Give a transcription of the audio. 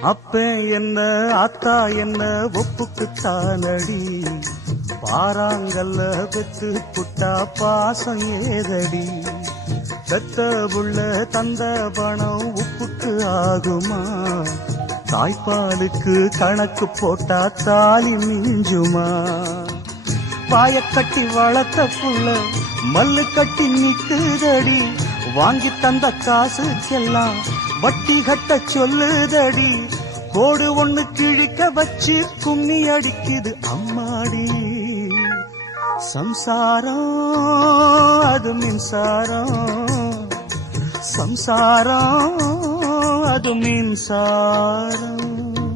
அப்ப என்ன ஆத்தா என்ன ஒப்புக்குத்தானடி, பாறாங்கல்ல பெத்து புட்டா பாசம் ஏதடி, பெத்த புள்ள தந்த பணம் உப்புக்கு ஆகுமா, தாய்ப்பாலுக்கு கணக்கு போட்டா தாலி மிஞ்சுமா, பாயக்கட்டி வளர்த்த புள்ள மல்லு கட்டி நிக்குதடி, வாங்கி தந்த காசுக்கெல்லாம் வட்டி கட்ட சொல்லுதடி, கோடு ஒண்ணு கிழிக்க வச்சு கும்மி அடிக்குது அம்மாடி, சம்சாரம் அது மின்சாரம், சம்சாரம் அது மின்சாரம்.